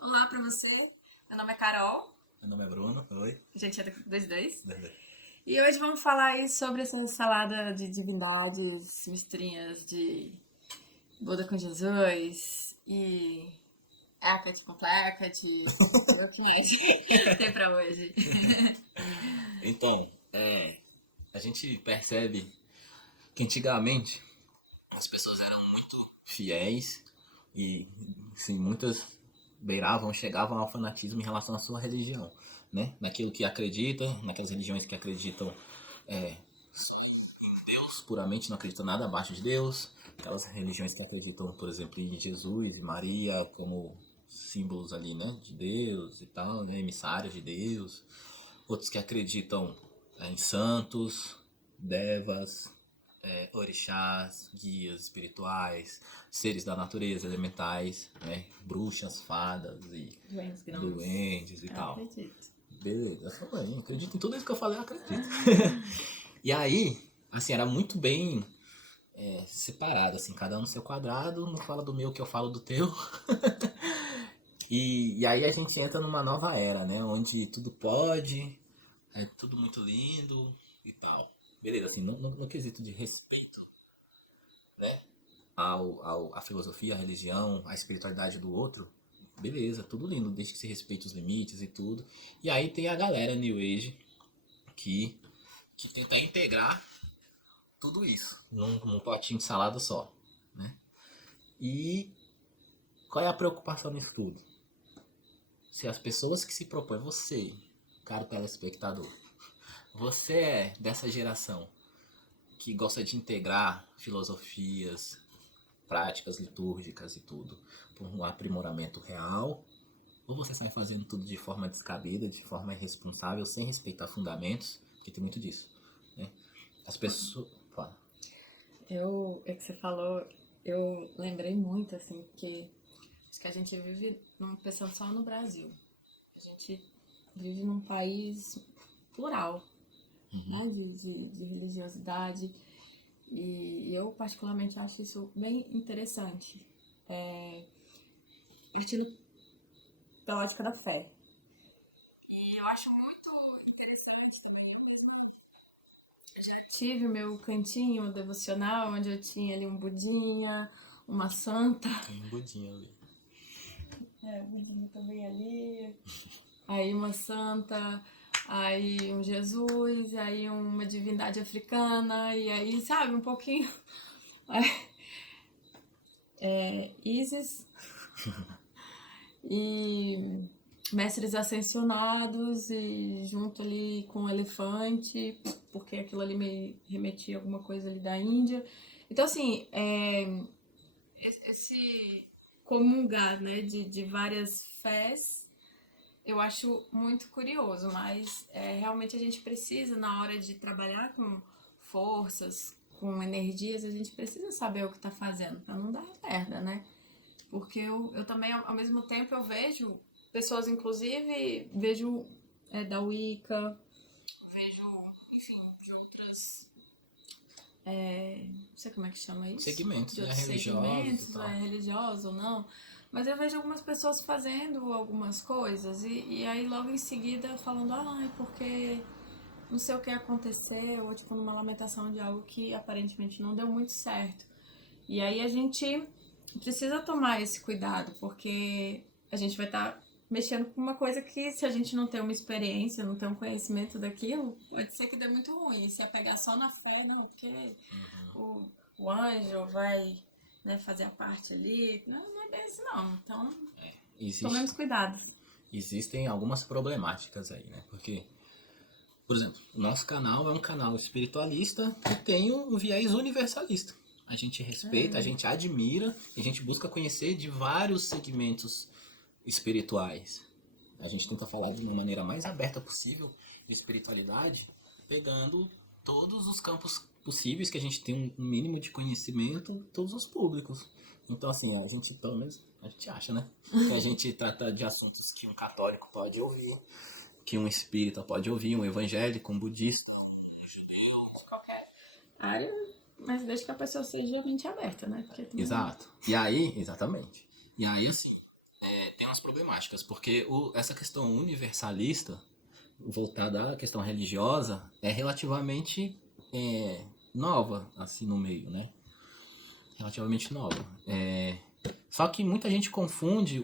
Olá pra você, meu nome é Carol, Meu nome é Bruno. Oi. a gente é do 22 Beleza. e hoje vamos falar aí sobre essa salada de divindades, misturinhas de Buda com Jesus e Hecate com Plecate, o que mais tem pra hoje? Então, a gente percebe que antigamente as pessoas eram muito fiéis e, sim, muitas chegavam ao fanatismo em relação à sua religião, né? Naquilo que acreditam, naquelas religiões que acreditam em Deus puramente, não acreditam nada abaixo de Deus. Aquelas religiões que acreditam, por exemplo, em Jesus e Maria como símbolos ali, né, de Deus e tal, né, emissários de Deus. Outros que acreditam em santos, devas, orixás, guias espirituais, seres da natureza, elementais, né, bruxas, fadas e Doentes grãos. duendes e Eu tal. acredito. Beleza, eu falei, acredito em tudo isso que eu falei, eu acredito. E aí, assim, era muito bem separado, assim, cada um no seu quadrado, não fala do meu que eu falo do teu. E aí a gente entra numa nova era, né? Onde tudo pode, é tudo muito lindo e tal. Beleza, assim, no quesito de respeito, né? A filosofia, a religião, a espiritualidade do outro, beleza, tudo lindo, desde que se respeite os limites e tudo. E aí tem a galera New Age que, que tenta integrar tudo isso num potinho de salada só, né? E qual é a preocupação nisso tudo? Se as pessoas que se propõem, você, caro telespectador, você é dessa geração que gosta de integrar filosofias, práticas litúrgicas e tudo por um aprimoramento real, ou você sai fazendo tudo de forma descabida, de forma irresponsável, sem respeitar fundamentos, porque tem muito disso, né? As pessoas. Fala. É que você falou, eu lembrei muito, assim, porque acho que a gente vive pensando só no Brasil. A gente vive num país plural, Uhum. né, de religiosidade. E eu, particularmente, acho isso bem interessante, partindo da ótica da fé. E eu acho muito interessante também. Eu mesma já tive o meu cantinho devocional, onde eu tinha ali um budinha, uma santa, Tem um budinho ali. o budinha também ali, aí uma santa, aí um Jesus, aí uma divindade africana, e aí, sabe, um pouquinho. Isis e mestres ascensionados e junto ali com o elefante, porque aquilo ali me remetia a alguma coisa ali da Índia. Então, assim, esse comungar, né, de várias fés, eu acho muito curioso, mas realmente a gente precisa, na hora de trabalhar com forças, com energias, a gente precisa saber o que está fazendo, para não dar merda, né? Porque eu também, ao mesmo tempo, eu vejo pessoas, inclusive, vejo da Wicca, vejo, enfim, de outras. Não sei como é que chama isso. Segmentos, De né? outros Religiosos e segmentos, tal. religiosos ou não. Mas eu vejo algumas pessoas fazendo algumas coisas e aí logo em seguida falando, ai, porque não sei o que aconteceu, ou tipo numa lamentação de algo que aparentemente não deu muito certo. E aí a gente precisa tomar esse cuidado, porque a gente vai estar mexendo com uma coisa que, se a gente não tem uma experiência, não tem um conhecimento daquilo, pode ser que dê muito ruim. Se apegar só na fé, não, porque o, o anjo vai, né, fazer a parte ali. Não, não é bem assim, não. Então, tomemos Existe, cuidado. existem algumas problemáticas aí, né? Porque, por exemplo, o nosso canal é um canal espiritualista que tem um viés universalista. A gente respeita, a gente admira, a gente busca conhecer de vários segmentos espirituais. A gente tenta falar de uma maneira mais aberta possível de espiritualidade, pegando todos os campos possíveis que a gente tem um mínimo de conhecimento, todos os públicos. Então, assim, a gente, pelo menos, a gente acha, né? Que a gente trata de assuntos que um católico pode ouvir, que um espírita pode ouvir, um evangélico, um budista. De qualquer área, mas desde que a pessoa seja mente aberta, né? Porque também. Exato. E aí, exatamente. E aí, assim, tem umas problemáticas, porque essa questão universalista, voltada à questão religiosa, é relativamente nova, assim, no meio, né? Relativamente nova. Só que muita gente confunde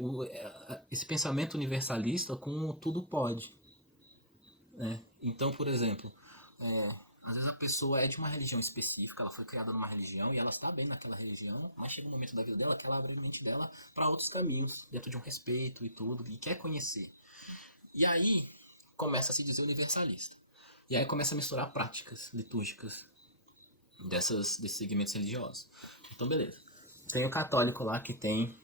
esse pensamento universalista com o tudo pode, né? Então, por exemplo, às vezes a pessoa é de uma religião específica, ela foi criada numa religião e ela está bem naquela religião, mas chega um momento da vida dela que ela abre a mente dela para outros caminhos, dentro de um respeito e tudo, e quer conhecer. E aí começa a se dizer universalista. E aí começa a misturar práticas litúrgicas desses segmentos religiosos. Então, beleza. Tem o católico lá que tem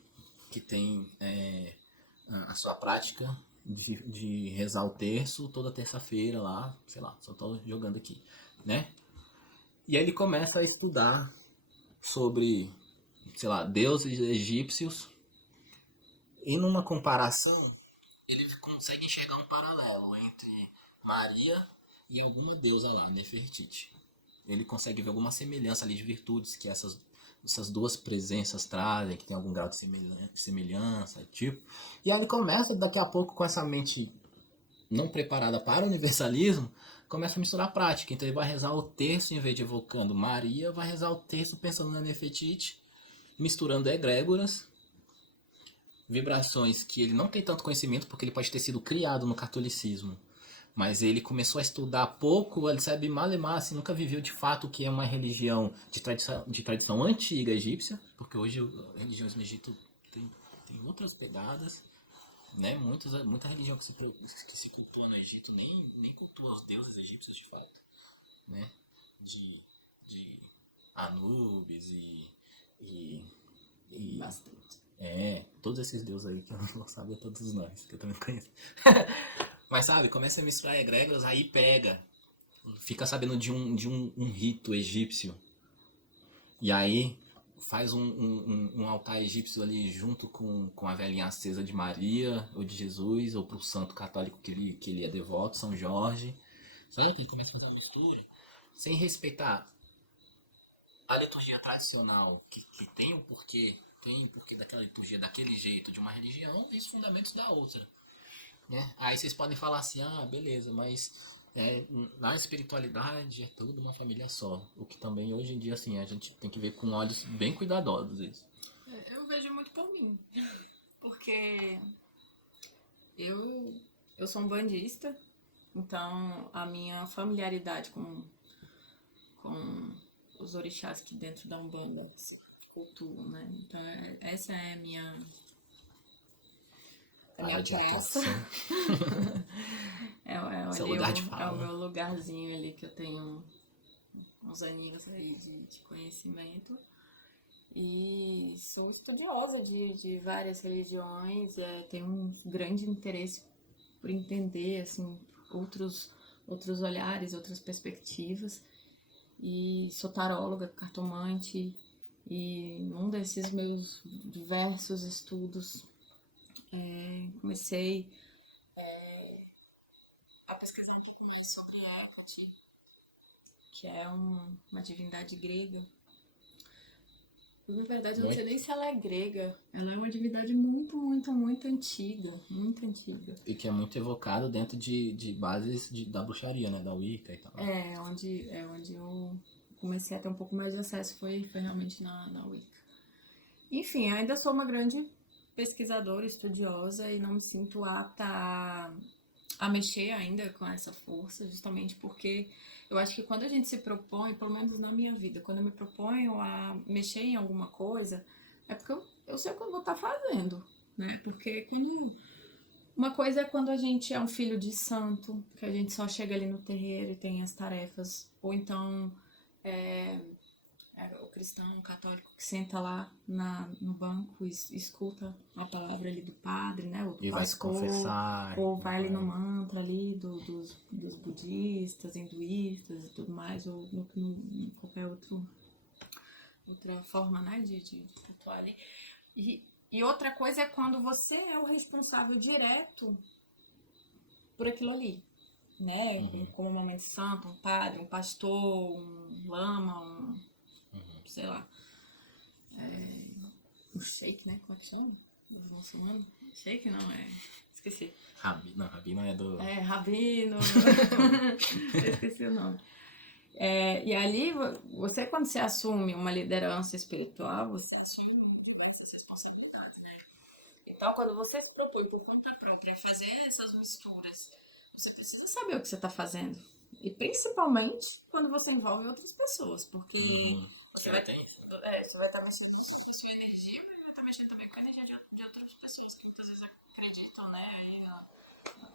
a sua prática de rezar o terço toda terça-feira lá, sei lá, só tô jogando aqui, né? E aí ele começa a estudar sobre, sei lá, deuses egípcios e numa comparação ele consegue enxergar um paralelo entre Maria e alguma deusa lá, Nefertiti. Ele consegue ver alguma semelhança ali de virtudes que essas duas presenças trazem, que tem algum grau de semelhança, tipo. E aí ele começa, daqui a pouco, com essa mente não preparada para o universalismo, começa a misturar prática. Então ele vai rezar o terço, em vez de evocando Maria, vai rezar o terço pensando na Nefertiti, misturando egrégoras, vibrações que ele não tem tanto conhecimento, porque ele pode ter sido criado no catolicismo. Mas ele começou a estudar pouco, ele sabe malemar, assim, nunca viveu de fato o que é uma religião de tradição antiga egípcia, porque hoje religiões no Egito tem outras pegadas, né? Muita religião que se cultua no Egito nem cultua os deuses egípcios de fato, né? De Anubis e Bastante. todos esses deuses aí que eu não sabia todos nós, que eu também não conheço. Mas sabe, começa a misturar egrégoras, aí pega. Fica sabendo de um rito egípcio. E aí faz um altar egípcio ali junto com a velhinha acesa de Maria, ou de Jesus, ou pro santo católico que ele é devoto, São Jorge. Sabe? Ele começa a fazer uma mistura. Sem respeitar a liturgia tradicional, que tem o porquê daquela liturgia daquele jeito de uma religião, e os fundamentos da outra. Né? Aí vocês podem falar assim, beleza, mas na espiritualidade é tudo uma família só. O que também hoje em dia assim, a gente tem que ver com olhos bem cuidadosos isso. Eu vejo muito por mim, porque eu sou um bandista, então a minha familiaridade com os orixás que dentro da Umbanda se cultuam, né? Então essa é a minha Área de praça. atuação, seu lugar de É o fala. meu lugarzinho ali que eu tenho uns aninhos aí de conhecimento. E sou estudiosa de várias religiões, tenho um grande interesse por entender assim, outros olhares, outras perspectivas. E sou taróloga, cartomante, e num desses meus diversos estudos comecei a pesquisar um pouco mais sobre Hecate, que é uma divindade grega. Na verdade, eu não sei Muito. nem se ela é grega. Ela é uma divindade muito, muito, muito antiga. Muito antiga. E que é muito evocado dentro de bases da bruxaria, né? Da Wicca e tal. Onde eu comecei a ter um pouco mais de acesso foi realmente na Wicca. Enfim, ainda sou uma grande pesquisadora, estudiosa e não me sinto apta a mexer ainda com essa força, justamente porque eu acho que quando a gente se propõe, pelo menos na minha vida, quando eu me proponho a mexer em alguma coisa, é porque eu sei o que eu vou estar fazendo, né? Porque uma coisa é quando a gente é um filho de santo, que a gente só chega ali no terreiro e tem as tarefas, ou então o cristão, o católico que senta lá no banco e escuta a palavra ali do padre, né, ou do E vai se pastor, confessar. ou vai ali no mantra ali dos budistas, hinduístas e tudo mais, ou em qualquer outra forma, né, de atuar ali. E outra coisa é quando você é o responsável direto por aquilo ali, né, como um momento santo, um padre, um pastor, um lama, sei lá, um sheik, né? Como é que chama? Dos muçulmanos. Sheik não, esqueci. Rabi não é do... Rabino. Eu esqueci o nome. E ali, você quando você assume uma liderança espiritual, você assume diversas responsabilidades, né? Então, quando você se propõe por conta própria a fazer essas misturas, você precisa saber o que você está fazendo. E principalmente quando você envolve outras pessoas, porque você vai estar mexendo com a sua energia, mas vai estar mexendo também com a energia de outras pessoas que muitas vezes acreditam, né,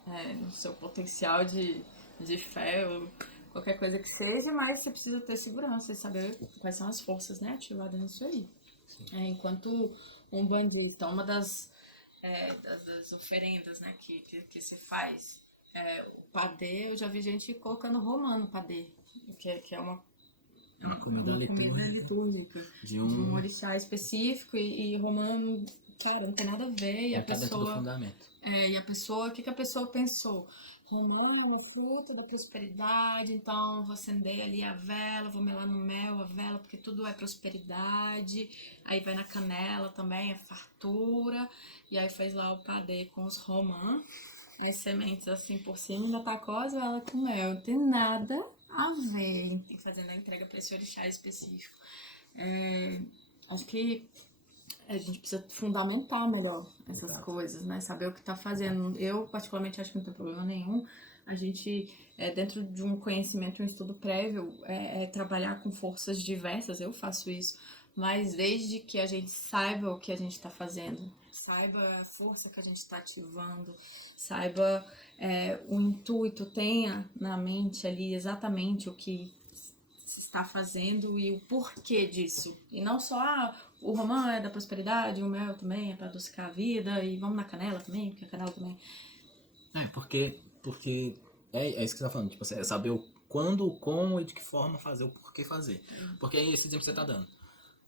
aí, no seu potencial de fé ou qualquer coisa que seja, mas você precisa ter segurança e saber quais são as forças, né, ativadas nisso aí. Enquanto um bandista, uma das oferendas, né, que se faz, o padê, eu já vi gente colocando romã no padê, que é uma comida litúrgica de um orixá específico e romã, cara, não tem nada a ver. E a pessoa, dentro do fundamento. E a pessoa, o que a pessoa pensou? Romã é uma fruta da prosperidade, então vou acender ali a vela, vou melar no mel a vela, porque tudo é prosperidade. Aí vai na canela também, é fartura. E aí fez lá o padê com os romã, as sementes assim por cima, tacou as velas com mel. Não tem nada a ver. Tem que fazer a entrega para esse orixá específico. Acho que a gente precisa fundamentar melhor essas coisas, né? Saber o que tá fazendo. Eu, particularmente, acho que não tem problema nenhum. A gente, dentro de um conhecimento, um estudo prévio, trabalhar com forças diversas. Eu faço isso. Mas desde que a gente saiba o que a gente está fazendo, saiba a força que a gente está ativando, saiba o intuito, tenha na mente ali exatamente o que se está fazendo e o porquê disso. E não só, o romã é da prosperidade, o mel também é para adocicar a vida, e vamos na canela também, porque a canela também... Porque é isso que você tá falando, tipo, é saber o quando, o como e de que forma fazer, o porquê fazer. Porque é esse exemplo que você tá dando.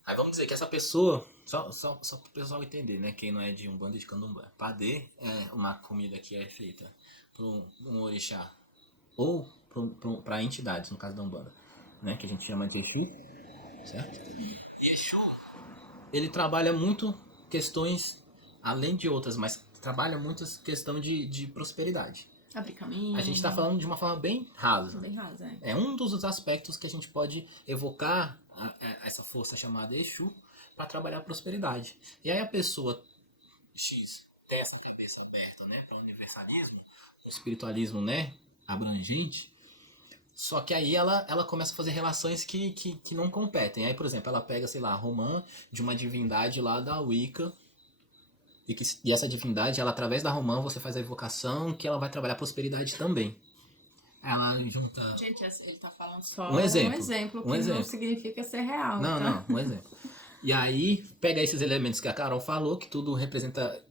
Aí vamos dizer que essa pessoa, só pro pessoal entender, né? Quem não é de Umbanda e de Candomblé. Padê é uma comida que é feita por um orixá ou para entidades, no caso da Umbanda, né? Que a gente chama de Exu, certo? E Exu, ele trabalha muito questões, além de outras, mas trabalha muito questão de prosperidade. Abrir caminho. A gente está falando de uma forma bem rasa. Bem rasa, É um dos aspectos que a gente pode evocar essa força chamada Exu para trabalhar a prosperidade. E aí a pessoa X tem essa cabeça aberta, né, para o universalismo, o espiritualismo, né, abrangente. Só que aí ela começa a fazer relações que não competem. Aí, por exemplo, ela pega, sei lá, romã de uma divindade lá da Wicca. E essa divindade, ela através da romã, você faz a evocação que ela vai trabalhar a prosperidade também. Ela junta... Gente, ele tá falando só um exemplo que não significa ser real. Não, um exemplo. E aí, pega esses elementos que a Carol falou, que tudo representa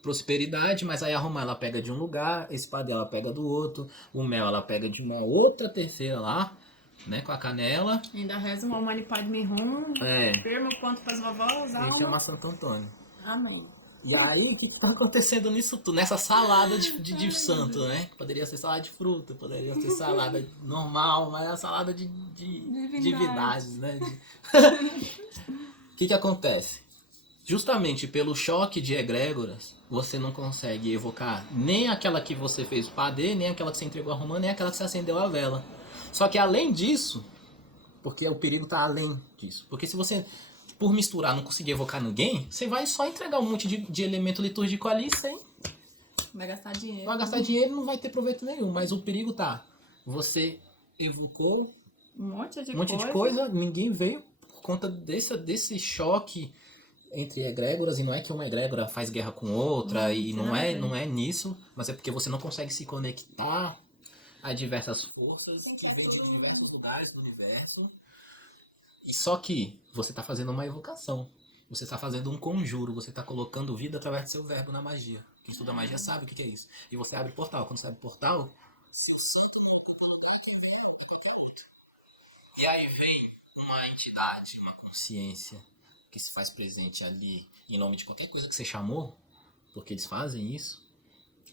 prosperidade, mas aí a romã ela pega de um lugar, esse padê ela pega do outro, o mel ela pega de uma outra terceira lá, né, com a canela. Ainda reza uma Mani Padme Hum, firma o ponto pras vovós, alma. E chama Santo Antônio. Amém. E aí, o que tá acontecendo nisso tudo? Nessa salada de santo, né? Poderia ser salada de fruta, poderia ser salada normal, mas é a salada de divindades, né? O que acontece? Justamente pelo choque de egrégoras, você não consegue evocar nem aquela que você fez o padê, nem aquela que você entregou a romã, nem aquela que você acendeu a vela. Só que além disso, porque o perigo tá além disso, porque se você... por misturar, não conseguir evocar ninguém, você vai só entregar um monte de elemento litúrgico ali sem... Vai gastar dinheiro. Vai gastar dinheiro e não vai ter proveito nenhum. Mas o perigo tá. Você evocou um monte de coisa, ninguém veio por conta desse choque entre egrégoras. E não é que uma egrégora faz guerra com outra, e não é nisso, mas é porque você não consegue se conectar a diversas forças que vêm de diversos lugares do universo. E só que você está fazendo uma evocação. Você está fazendo um conjuro. Você está colocando vida através do seu verbo na magia. Quem estuda magia sabe o que é isso. E você abre portal. Quando você abre portal... E aí vem uma entidade, uma consciência que se faz presente ali em nome de qualquer coisa que você chamou. Porque eles fazem isso.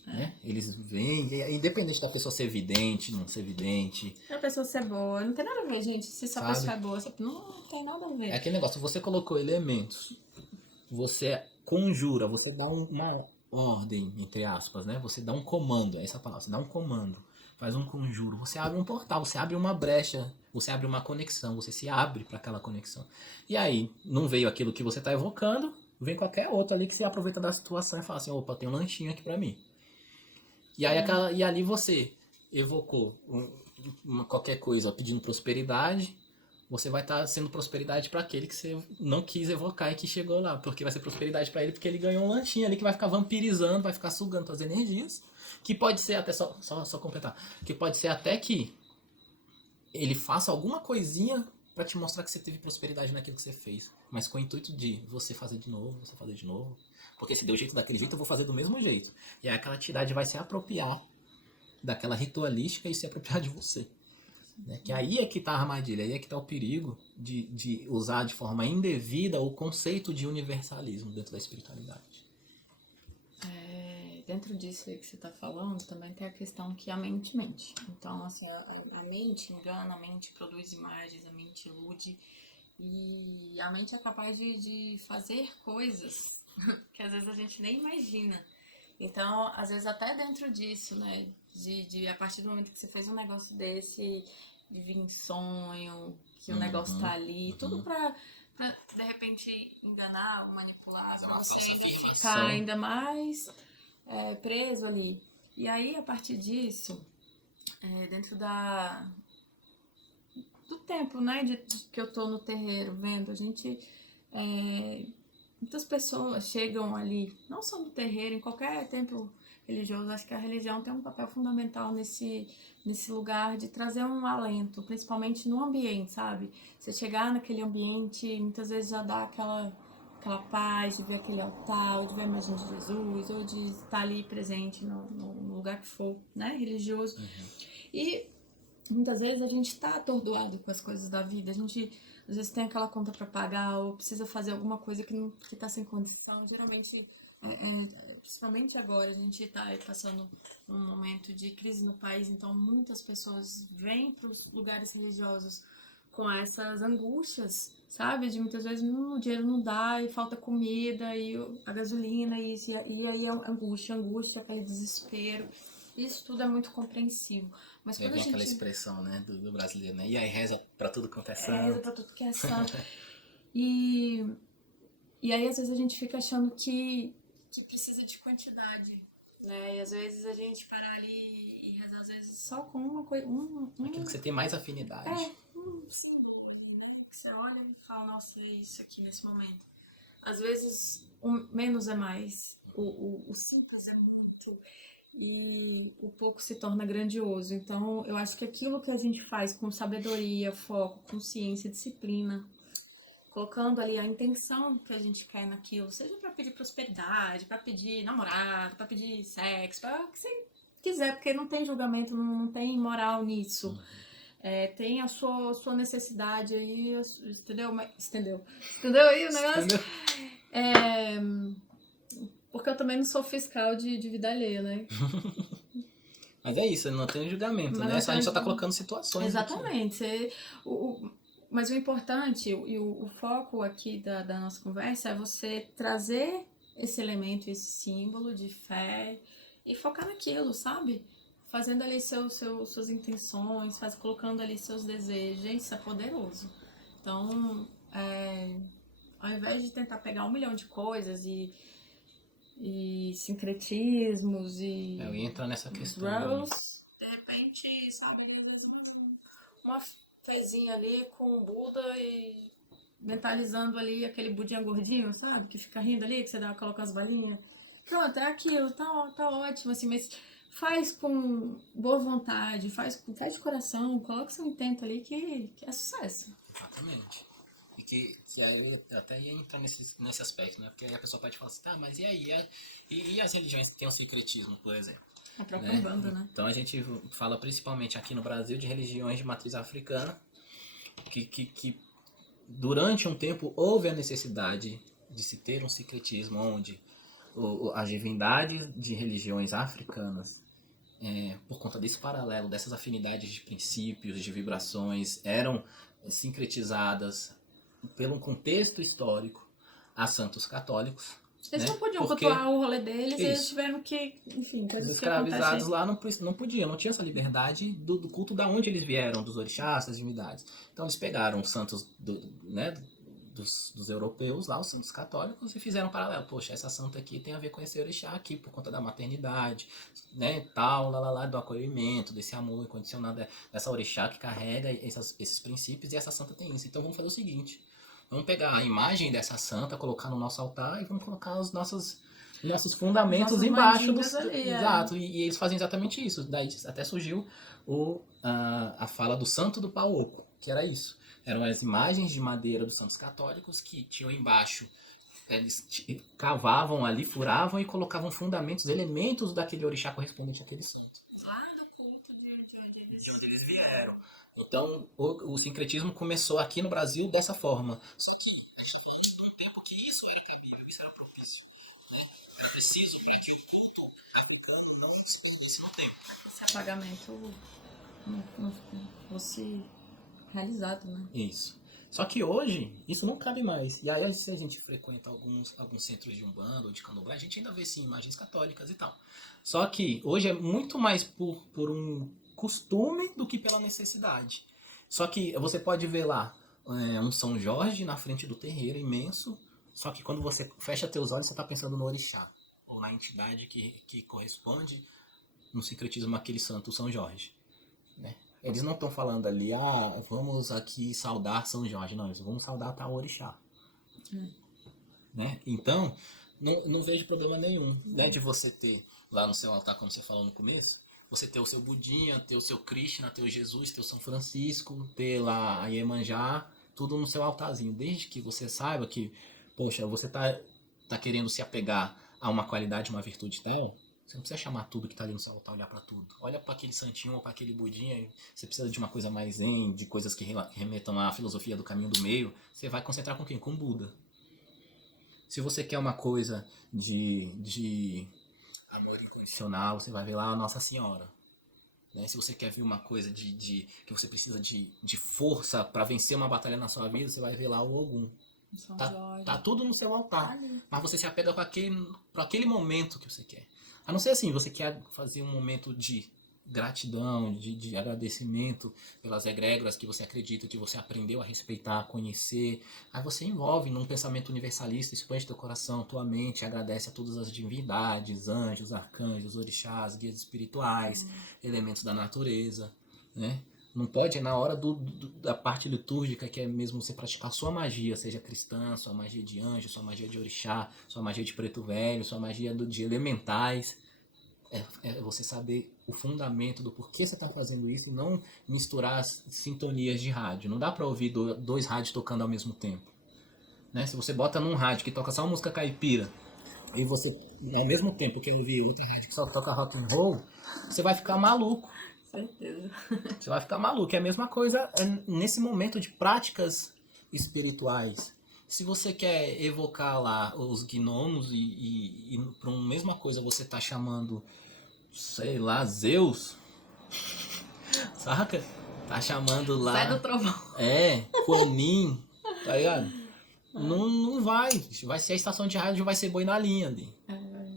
Né? Eles vêm, independente da pessoa ser vidente, não ser vidente. Se a pessoa ser boa, não tem nada a ver, gente. Se essa pessoa é boa, não tem nada a ver. É aquele negócio, você colocou elementos, você conjura, você dá ordem, entre aspas, né? Você dá um comando, é essa a palavra, você dá um comando, faz um conjuro, você abre um portal, você abre uma brecha, você abre uma conexão, você se abre para aquela conexão. E aí, não veio aquilo que você está evocando, vem qualquer outro ali que se aproveita da situação e fala assim, opa, tem um lanchinho aqui para mim. E aí e ali você evocou qualquer coisa pedindo prosperidade, você vai estar sendo prosperidade para aquele que você não quis evocar e que chegou lá, porque vai ser prosperidade para ele porque ele ganhou um lanchinho ali que vai ficar vampirizando, vai ficar sugando suas energias, que pode ser até só completar, que pode ser até que ele faça alguma coisinha para te mostrar que você teve prosperidade naquilo que você fez, mas com o intuito de você fazer de novo, você fazer de novo, porque se deu jeito daquele jeito, eu vou fazer do mesmo jeito. E aí aquela entidade vai se apropriar daquela ritualística e se apropriar de você. Né? Que aí é que está a armadilha, aí é que está o perigo de usar de forma indevida o conceito de universalismo dentro da espiritualidade. Dentro disso aí que você está falando, também tem a questão que a mente mente. Então, assim, a mente engana, a mente produz imagens, a mente ilude. E a mente é capaz de fazer coisas que às vezes a gente nem imagina. Então, às vezes até dentro disso, né? De a partir do momento que você fez um negócio desse, de vir em sonho, que o negócio tá ali, tudo pra de repente enganar, manipular, pra você ainda ficar ainda mais preso ali. E aí, a partir disso, dentro do tempo, né, que eu tô no terreiro vendo, a gente... muitas pessoas chegam ali, não só no terreiro, em qualquer templo religioso, acho que a religião tem um papel fundamental nesse lugar de trazer um alento, principalmente no ambiente, sabe? Você chegar naquele ambiente, muitas vezes já dá aquela paz de ver aquele altar, ou de ver a imagem de Jesus, ou de estar ali presente no lugar que for, né, religioso. E muitas vezes a gente tá atordoado com as coisas da vida, a gente às vezes tem aquela conta para pagar ou precisa fazer alguma coisa que tá sem condição. Geralmente, principalmente agora, a gente tá passando um momento de crise no país, então muitas pessoas vêm para os lugares religiosos com essas angústias, sabe? De muitas vezes o dinheiro não dá e falta comida e a gasolina e aí é angústia, aquele desespero. Isso tudo é muito compreensível. Mas quando Vem a gente... aquela expressão, né, do brasileiro, né? E aí reza pra tudo quanto é santo. Reza pra tudo que é santo. E aí, às vezes, a gente fica achando que precisa de quantidade, né? E às vezes a gente parar ali e rezar, às vezes, só com uma coisa... Aquilo que você tem mais afinidade. Um símbolo ali, né? Que você olha e fala, nossa, é isso aqui nesse momento. Às vezes, menos é mais. O simples é muito... E o pouco se torna grandioso. Então, eu acho que aquilo que a gente faz com sabedoria, foco, consciência, disciplina, colocando ali a intenção que a gente quer naquilo, seja para pedir prosperidade, para pedir namorado, para pedir sexo, para o que você quiser, porque não tem julgamento, não tem moral nisso. Tem a sua necessidade aí, entendeu? Entendeu aí o negócio? Porque eu também não sou fiscal de vida alheia, né? Mas é isso, não tem julgamento, né? A gente só tá colocando situações. Exatamente. Mas o importante e o foco aqui da nossa conversa é você trazer esse elemento, esse símbolo de fé e focar naquilo, sabe? Fazendo ali suas intenções, colocando ali seus desejos. Gente, isso é poderoso. Então, ao invés de tentar pegar 1 milhão de coisas e sincretismos e... Eu ia entrar nessa questão. De repente, sabe, uma fezinha ali com o Buda e mentalizando ali aquele budinha gordinho, sabe? Que fica rindo ali, que você coloca as balinhas. Pronto, é aquilo, tá ótimo, assim, mas faz com boa vontade, faz de coração, coloca seu intento ali que é sucesso. Exatamente. E que aí eu até ia entrar nesse aspecto, né? Porque aí a pessoa pode falar assim, tá, mas e aí? E as religiões que tem o secretismo, por exemplo? A própria Umbanda, né? Então a gente fala principalmente aqui no Brasil de religiões de matriz africana, que durante um tempo houve a necessidade de se ter um secretismo onde as divindades de religiões africanas, por conta desse paralelo, dessas afinidades de princípios, de vibrações, eram sincretizadas pelo contexto histórico a santos católicos, Eles né? não podiam Porque cultuar o rolê deles e eles isso. tiveram que, enfim, Os coisas que escravizados acontecem. lá não podiam, não tinha essa liberdade do culto da onde eles vieram, dos orixás, das divindades. Então eles pegaram os santos né, dos europeus lá, os santos católicos, e fizeram um paralelo. Poxa, essa santa aqui tem a ver com esse orixá aqui, por conta da maternidade, né, tal, lá, do acolhimento, desse amor incondicional, dessa orixá que carrega esses princípios, e essa santa tem isso. Então vamos fazer o seguinte, vamos pegar a imagem dessa santa, colocar no nosso altar e vamos colocar os nossos fundamentos Nossas embaixo mandingas ali, exato, e eles fazem exatamente isso. Daí até surgiu a fala do santo do pau oco, que era isso. Eram as imagens de madeira dos santos católicos que tinham embaixo, eles cavavam ali, furavam e colocavam fundamentos, elementos daquele orixá correspondente àquele santo. Lá do culto De onde eles vieram. Então, o sincretismo começou aqui no Brasil dessa forma. Só que de um tempo que isso era terrível, isso era propício. Era preciso para que o culto africano não se perdesse no tempo. esse apagamento não fosse realizado, né? Isso. Só que hoje, isso não cabe mais. E aí, se a gente frequenta alguns centros de Umbanda ou de Candomblé, a gente ainda vê, sim, imagens católicas e tal. Só que hoje é muito mais por um costume do que pela necessidade. Só que você pode ver lá um São Jorge na frente do terreiro imenso, só que quando você fecha teus olhos, você está pensando no orixá, ou na entidade que corresponde no sincretismo àquele santo São Jorge, né? Eles não estão falando ali, vamos aqui saudar São Jorge. Não, eles vão saudar tal orixá. Né? Então, não vejo problema nenhum, né, de você ter lá no seu altar, como você falou no começo, você ter o seu Budinha, ter o seu Krishna, ter o Jesus, ter o São Francisco, ter lá a Iemanjá, tudo no seu altarzinho. Desde que você saiba que, poxa, você tá querendo se apegar a uma qualidade, uma virtude tal, você não precisa chamar tudo que tá ali no seu altar, olhar para tudo. Olha para aquele santinho ou para aquele budinha, você precisa de uma coisa mais zen, de coisas que remetam à filosofia do caminho do meio, você vai concentrar com quem? Com Buda. Se você quer uma coisa de amor incondicional, você vai ver lá a Nossa Senhora. Né? Se você quer ver uma coisa que você precisa de força para vencer uma batalha na sua vida, você vai ver lá o Ogum. Tá tudo no seu altar. Mas você se apega para aquele momento que você quer. A não ser assim, você quer fazer um momento de gratidão, de agradecimento pelas egrégoras que você acredita, que você aprendeu a respeitar, a conhecer. Aí você envolve num pensamento universalista, expande teu coração, tua mente, agradece a todas as divindades, anjos, arcanjos, orixás, guias espirituais, elementos da natureza, né? Não pode, na hora da parte litúrgica, que é mesmo você praticar sua magia, seja cristã, sua magia de anjo, sua magia de orixá, sua magia de preto velho, sua magia de elementais. É você saber o fundamento do porquê você está fazendo isso e não misturar as sintonias de rádio. Não dá para ouvir dois rádios tocando ao mesmo tempo. Né? Se você bota num rádio que toca só música caipira e você, ao mesmo tempo que ouvir outra rádio que só toca rock and roll, você vai ficar maluco. Certeza. Você vai ficar maluco. É a mesma coisa nesse momento de práticas espirituais. Se você quer evocar lá os gnomos e para uma mesma coisa você tá chamando, sei lá, Zeus, saca? Tá chamando lá. Sai do trovão. Quanin, tá ligado? Não vai. Vai ser a estação de rádio, vai ser boi na linha ali.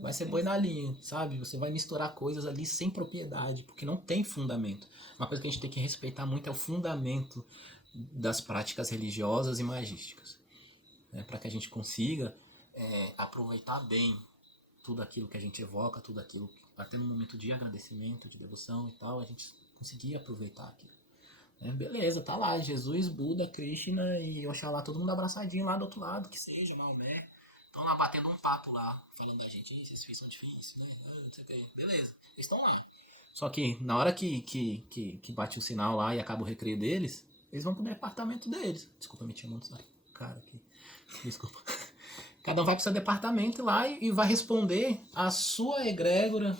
Vai ser boi na linha, sabe? Você vai misturar coisas ali sem propriedade, porque não tem fundamento. Uma coisa que a gente tem que respeitar muito é o fundamento das práticas religiosas e magísticas. Né? Para que a gente consiga aproveitar bem tudo aquilo que a gente evoca, tudo aquilo, até no momento de agradecimento, de devoção e tal, a gente conseguir aproveitar aquilo. Beleza, tá lá, Jesus, Buda, Krishna e Oxalá, todo mundo abraçadinho lá do outro lado, que seja, Maomé. Estão lá batendo um papo lá, falando da gente, esses filhos são difíceis, né? Não sei o que. Beleza, eles estão lá. Só que na hora que bate o sinal lá e acaba o recreio deles, eles vão pro departamento deles. Desculpa, me chamando essa cara aqui. Desculpa. Cada um vai pro seu departamento lá e vai responder a sua egrégora,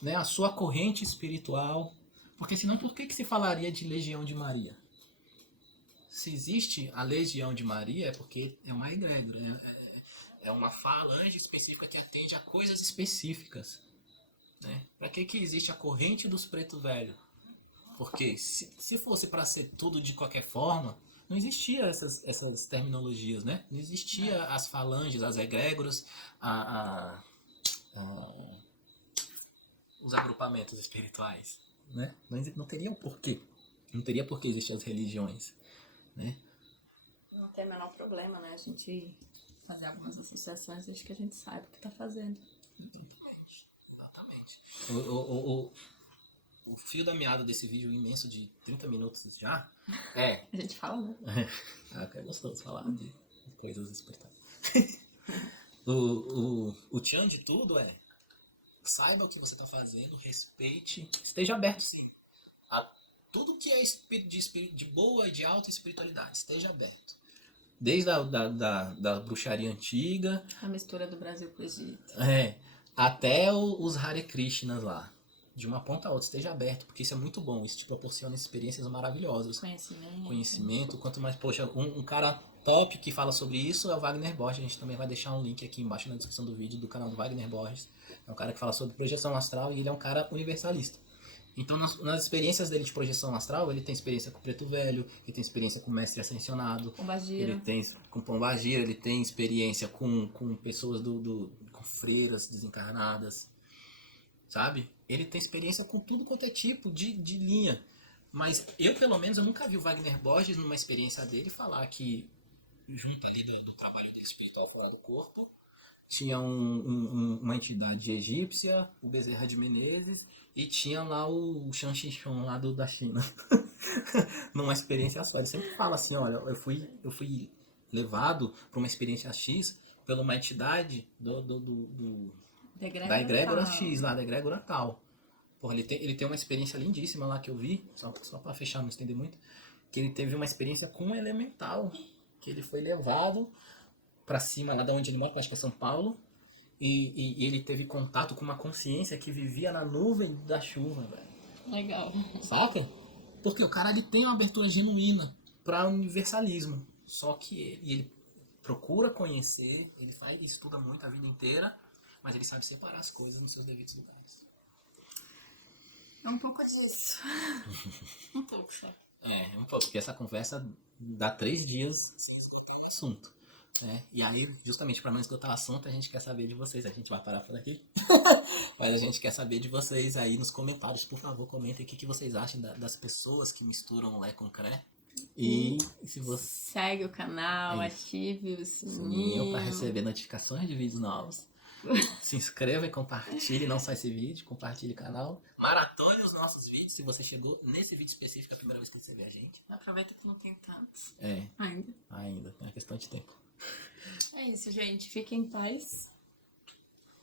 né? A sua corrente espiritual. Porque senão por que se falaria de Legião de Maria? Se existe a Legião de Maria é porque é uma egrégora, é uma falange específica que atende a coisas específicas. Né? Para que existe a corrente dos pretos velhos? Porque se fosse para ser tudo de qualquer forma, não existia essas terminologias, né? Não existia as falanges, as egrégoras, a- os agrupamentos espirituais, né? Não teria o porquê. Não teria por que existir as religiões, né? Não tem o menor problema, né? A gente fazer algumas associações desde que a gente saiba o que tá fazendo. Exatamente. Exatamente. O fio da meada desse vídeo imenso de 30 minutos já é. A gente fala, né? É gostoso falar de coisas espirituais. O tchan de tudo é: saiba o que você está fazendo, respeite, esteja aberto sim. A tudo que é de boa e de alta espiritualidade, esteja aberto. Desde da bruxaria antiga, A mistura do Brasil com o Egito. até os Hare Krishnas lá. De uma ponta a outra, esteja aberto, porque isso é muito bom. Isso te proporciona experiências maravilhosas. Conhecimento. Quanto mais, poxa, um cara top que fala sobre isso é o Wagner Borges. A gente também vai deixar um link aqui embaixo na descrição do vídeo do canal do Wagner Borges. É um cara que fala sobre projeção astral e ele é um cara universalista. Então, nas experiências dele de projeção astral, ele tem experiência com o Preto Velho, ele tem experiência com o Mestre Ascensionado, ele tem com Pombagira, ele tem experiência com pessoas com freiras desencarnadas, sabe? Ele tem experiência com tudo quanto é tipo de linha. Mas eu, pelo menos, eu nunca vi o Wagner Borges, numa experiência dele, falar que, junto ali do trabalho dele espiritual fora do corpo, tinha uma entidade egípcia, o Bezerra de Menezes, e tinha lá o Shan Xixon lá da China. Numa experiência só. Ele sempre fala assim, olha, eu fui levado para uma experiência X pela uma entidade da egrégora X, lá da egrégora tal. Porra, ele tem uma experiência lindíssima lá que eu vi, só para fechar, não estender muito, que ele teve uma experiência com um elemental, que ele foi levado para cima, lá da onde ele mora, acho que é São Paulo, e ele teve contato com uma consciência que vivia na nuvem da chuva, velho. Legal. Saca? Porque o cara ele tem uma abertura genuína para universalismo. Só que ele procura conhecer, ele estuda muito a vida inteira, mas ele sabe separar as coisas nos seus devidos lugares. É um pouco disso. Um pouco só. Um pouco, porque essa conversa dá 3 dias sem esgotar o assunto. E aí, justamente para não esgotar o assunto, a gente quer saber de vocês. A gente vai parar por aqui. Mas a gente quer saber de vocês aí nos comentários. Por favor, comentem o que vocês acham das pessoas que misturam Lé com Cré. E se você segue o canal, ative o sininho para receber notificações de vídeos novos. Se inscreva e compartilhe não só esse vídeo, compartilhe o canal. Maratone os nossos vídeos. Se você chegou nesse vídeo específico, é a primeira vez que você vê a gente. Aproveita que não tem tantos. Ainda. É questão de tempo. É isso, gente. Fiquem em paz.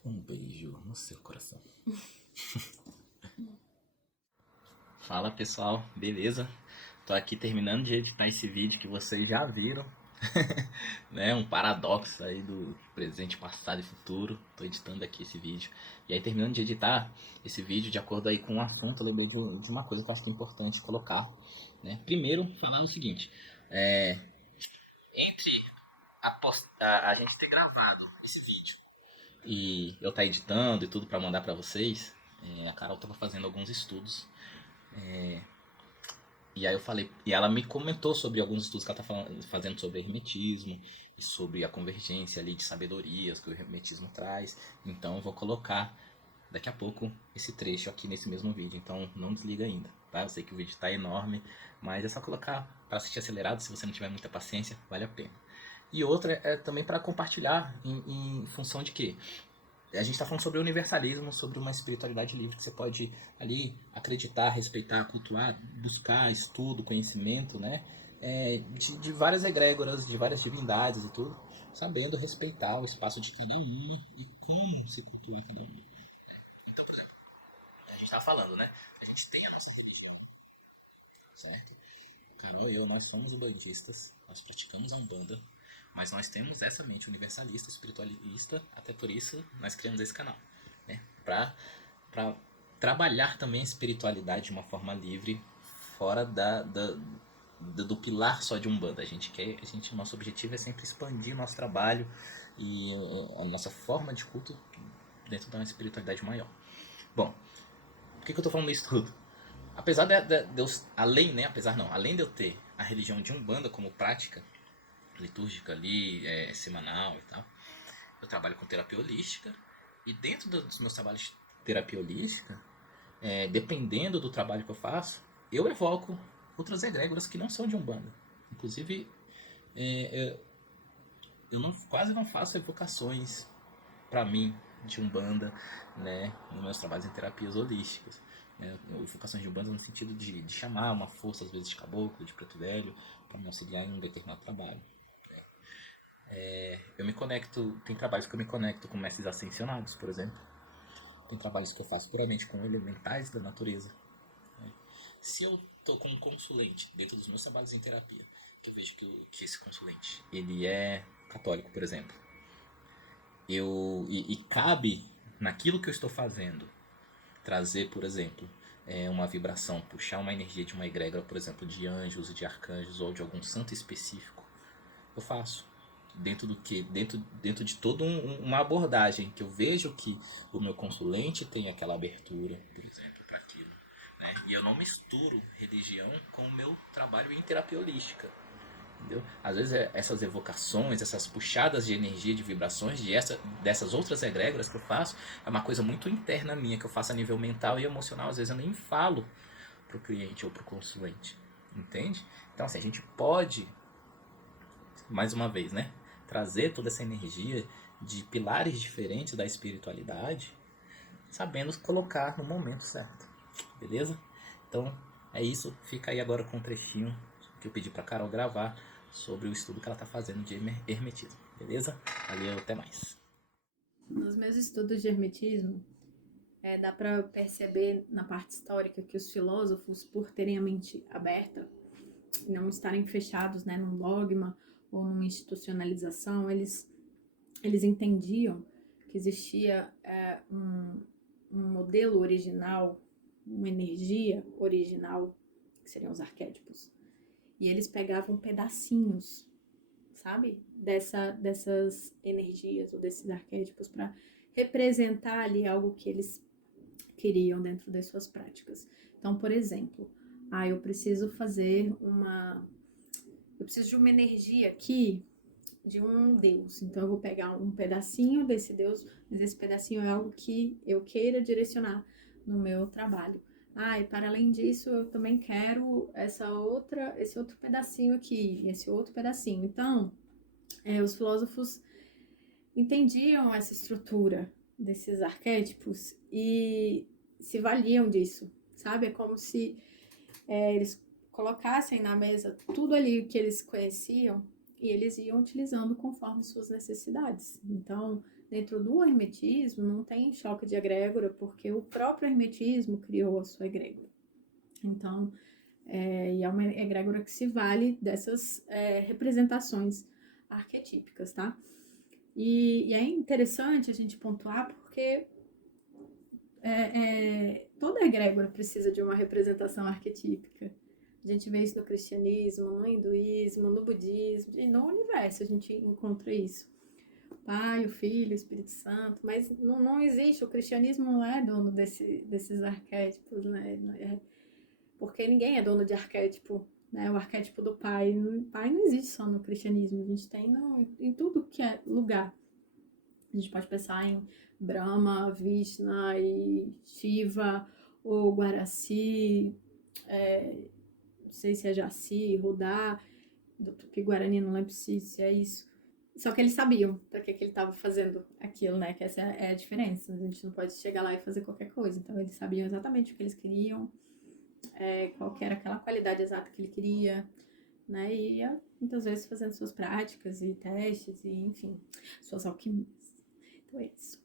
Um beijo no seu coração. Fala, pessoal. Beleza? Tô aqui terminando de editar esse vídeo que vocês já viram. Né? Um paradoxo aí do presente, passado e futuro. Tô editando aqui esse vídeo. E aí, terminando de editar esse vídeo, de acordo aí com o assunto, eu lembrei de uma coisa que eu acho que é importante colocar. Né? Primeiro, falando o seguinte. Entre a gente ter gravado esse vídeo e eu tá editando e tudo para mandar para vocês, a Carol tava fazendo alguns estudos. E aí eu falei, e ela me comentou sobre alguns estudos que ela tá fazendo sobre hermetismo e sobre a convergência ali de sabedorias que o hermetismo traz. Então eu vou colocar daqui a pouco esse trecho aqui nesse mesmo vídeo. Então não desliga ainda, tá? Eu sei que o vídeo tá enorme, mas é só colocar para assistir acelerado. Se você não tiver muita paciência, vale a pena. E outra é também para compartilhar em função de que a gente está falando sobre universalismo, sobre uma espiritualidade livre que você pode ali acreditar, respeitar, cultuar, buscar estudo, conhecimento, né? De várias egrégoras, de várias divindades e tudo, sabendo respeitar o espaço de cada um e como se cultua cada um. Então, por exemplo, a gente estava falando, né? A gente tem a nossa filosofia, certo? Carol e eu, nós somos umbandistas, nós praticamos a Umbanda, mas nós temos essa mente universalista, espiritualista, até por isso nós criamos esse canal, né? Para trabalhar também a espiritualidade de uma forma livre, fora do pilar só de Umbanda. Nosso objetivo é sempre expandir o nosso trabalho e a nossa forma de culto dentro de uma espiritualidade maior. Bom, por que eu tô falando isso tudo? apesar de eu, além, né, apesar não, além de eu ter a religião de Umbanda como prática litúrgica ali, semanal e tal, eu trabalho com terapia holística e dentro dos meus trabalhos de terapia holística, dependendo do trabalho que eu faço, eu evoco outras egrégoras que não são de Umbanda. Inclusive, eu não, quase não faço evocações para mim de Umbanda, né, nos meus trabalhos em terapias holísticas. Né, evocações de Umbanda no sentido de chamar uma força, às vezes de caboclo, de preto velho, para me auxiliar em um determinado trabalho. Eu me conecto, tem trabalhos que eu me conecto com mestres ascensionados, por exemplo. Tem trabalhos que eu faço puramente com elementais da natureza. Né? Se eu estou como consulente dentro dos meus trabalhos em terapia, que eu vejo que esse consulente ele é católico, por exemplo, e cabe naquilo que eu estou fazendo trazer, por exemplo, uma vibração, puxar uma energia de uma egrégora, por exemplo, de anjos e de arcanjos ou de algum santo específico, eu faço. Dentro do que? Dentro de toda uma abordagem que eu vejo que o meu consulente tem aquela abertura, por exemplo, para aquilo. Né? E eu não misturo religião com o meu trabalho em terapia holística. Entendeu? Às vezes essas evocações, essas puxadas de energia, de vibrações dessas outras egrégoras que eu faço, é uma coisa muito interna minha, que eu faço a nível mental e emocional. Às vezes eu nem falo pro cliente ou pro consulente. Entende? Então assim, a gente pode, mais uma vez, né, trazer toda essa energia de pilares diferentes da espiritualidade, sabendo colocar no momento certo. Beleza? Então é isso. Fica aí agora com um trechinho que eu pedi pra Carol gravar sobre o estudo que ela tá fazendo de hermetismo. Beleza? Valeu, até mais. Nos meus estudos de hermetismo, dá para perceber na parte histórica que os filósofos, por terem a mente aberta, não estarem fechados, né, num dogma ou numa institucionalização, eles entendiam que existia um modelo original, uma energia original, que seriam os arquétipos, e eles pegavam pedacinhos, sabe, dessas energias ou desses arquétipos para representar ali algo que eles queriam dentro das suas práticas. Então, por exemplo, eu preciso de uma energia aqui de um deus. Então eu vou pegar um pedacinho desse deus, mas esse pedacinho é algo que eu queira direcionar no meu trabalho. E para além disso, eu também quero esse outro pedacinho aqui, esse outro pedacinho. Então, os filósofos entendiam essa estrutura desses arquétipos e se valiam disso, sabe? É como se eles colocassem na mesa tudo ali que eles conheciam e eles iam utilizando conforme suas necessidades. Então, dentro do hermetismo, não tem choque de egrégora, porque o próprio hermetismo criou a sua egrégora. Então, e é uma egrégora que se vale dessas representações arquetípicas, tá? E é interessante a gente pontuar porque toda egrégora precisa de uma representação arquetípica. A gente vê isso no cristianismo, no hinduísmo, no budismo, e no universo a gente encontra isso. O Pai, o Filho, o Espírito Santo, mas não existe, o cristianismo não é dono desses arquétipos, né? Porque ninguém é dono de arquétipo, né? O arquétipo do Pai. O Pai não existe só no cristianismo, a gente tem em tudo que é lugar. A gente pode pensar em Brahma, Vishnu e Shiva, ou Guaraci, não sei se é Jaci, Rudá, do Tupi-Guarani, não lembro se é isso. Só que eles sabiam para que ele estava fazendo aquilo, né? Que essa é a diferença. A gente não pode chegar lá e fazer qualquer coisa. Então, eles sabiam exatamente o que eles queriam, qual que era aquela qualidade exata que ele queria, né? E ia, muitas vezes, fazendo suas práticas e testes e, enfim, suas alquimias. Então, é isso.